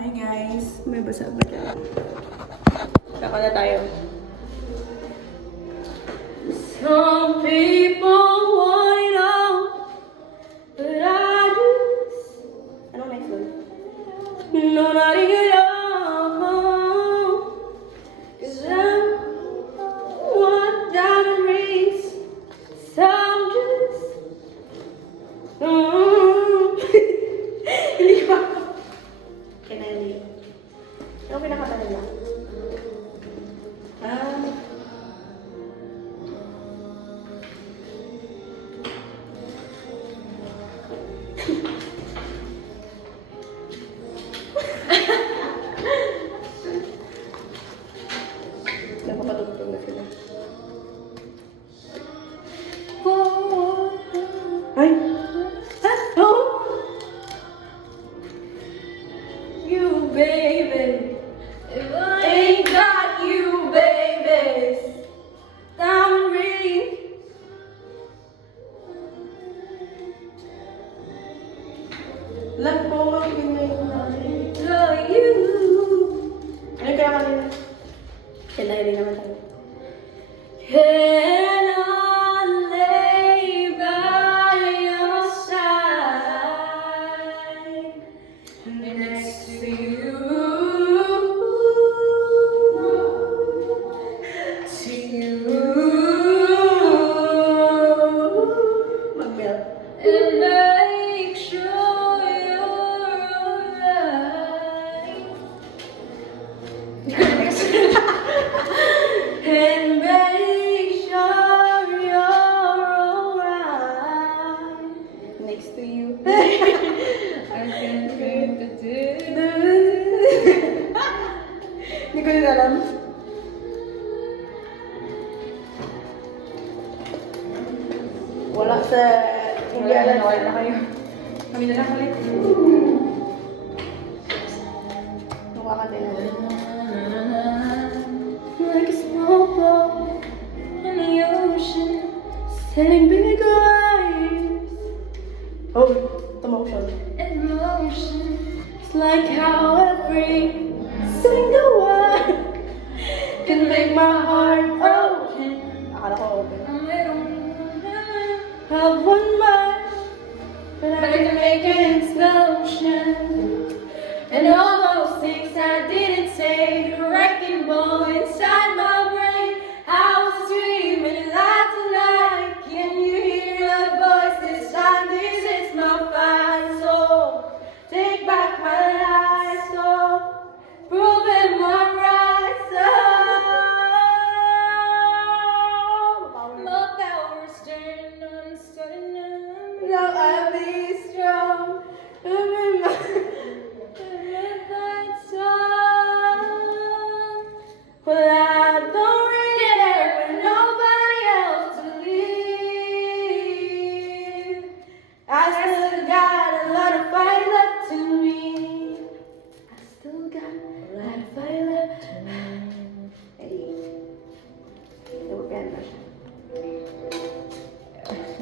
Hi guys. May basa ba dyan? Saka na tayo. Some people want it all, but I just... Anong next one? No, not at all. 'Cause I'm what diamond rings. Some just... Hindi ko. Kinali. Ano pinakata nila? Napapatutog na sila. Ay! Ah! Oh! You, baby. If I ain't got you, baby. Diamond ring. Lang po mag-ingay na you. Ano kaya kanina? Kailangan din naman tayo. Can I lay by your side next to you? To you. Mag-melt. And make sure you're alright. And make sure you're alright next to you. I can't wait to do. Hindi ko rin alam. Wala sa... Hindi alam. Wala na kayo. Kami na lang ulit. Nakakante na ulit. Like a small boat in the ocean, setting big waves. Oh, the motion. In motion, it's like how every single word can make my heart open. Akala ko open. Have one mind, but I can make an explosion. And all those things I didn't say, wrecking ball inside my brain. I was dreaming light tonight. Can you hear the voice this time? This is my fine soul. Take back my life, soul. Proving my right soul. My power's turned on, sudden. Now I'll be strong. Well, I don't really care when nobody else believes. I still got a lot of fight left in me. I still got a lot of fight left in me. Hey. Ganda siya.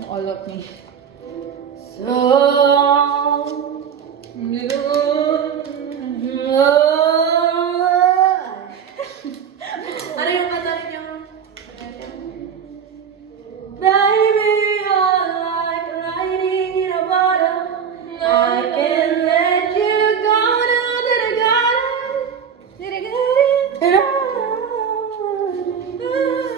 All of me. So... Ano yung kanta niyo? Baby, you're like lightning in a bottle. I can let you go to the garden.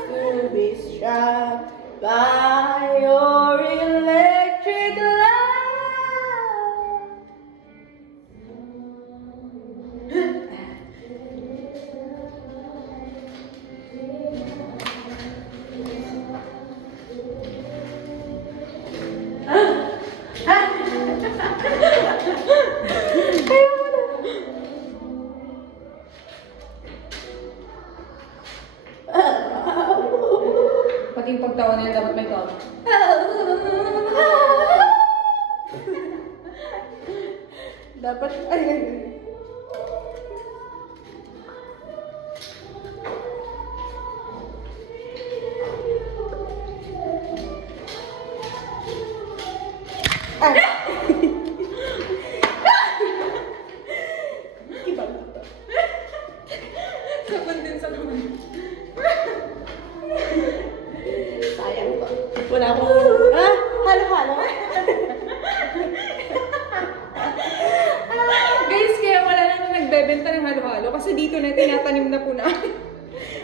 To be struck by your electric light. Pati yung pagtawa nila dapat may count. Dapat, ay. Ay. Sabon din sa naman. Sayang to. Wala akong... halo-halo. Guys, kaya wala nang nagbebenta ng halo-halo kasi dito na tinatanim na po namin.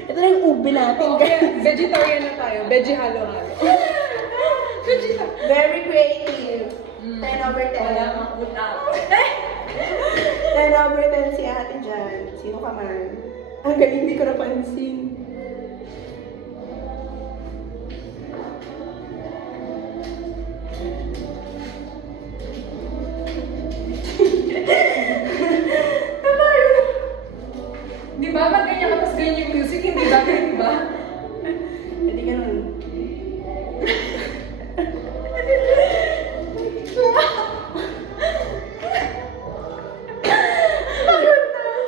Ito na yung ube natin, Oo, guys. kaya vegetarian na tayo. Veggie halo-halo. Very creative. 10 over 10. Wala kang utak. 10 over 10 si ate dyan. Sino ka man? Ang galing, hindi ko napansin. Di ba? Pag ganyan ka, tapos ganyan yung music, hindi ba? Di ba? Hindi ganun.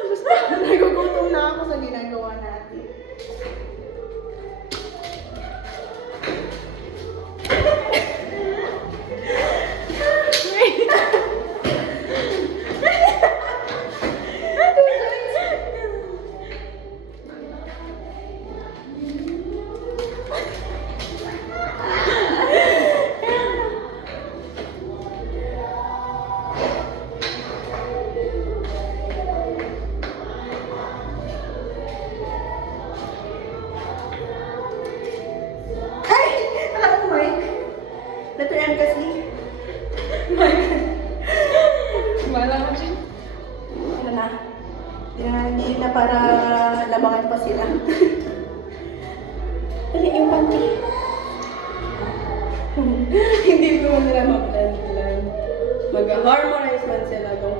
Basta nagugutom na ako sa ginagawa natin. Ay! Akala ko mic. Letter M kasi. Wala ka dyan. Ano na? Hindi na para labangan pa sila. Dali yung panty. Hindi ko man nila ma-plan. Mag-harmonize man sila go.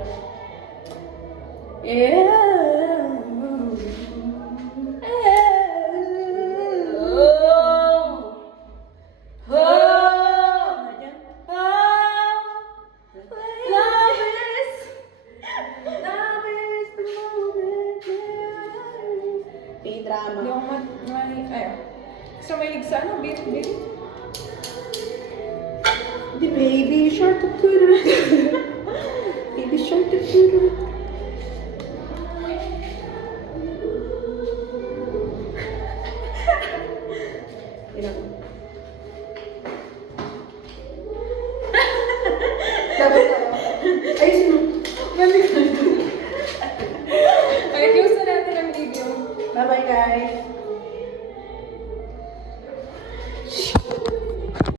Yeah. P-drama. Hindi ako ay. Gusto may ligsa, ano? Baby? The baby shark tutu. Baby shark tutu. Dapat ay sino? Balik na.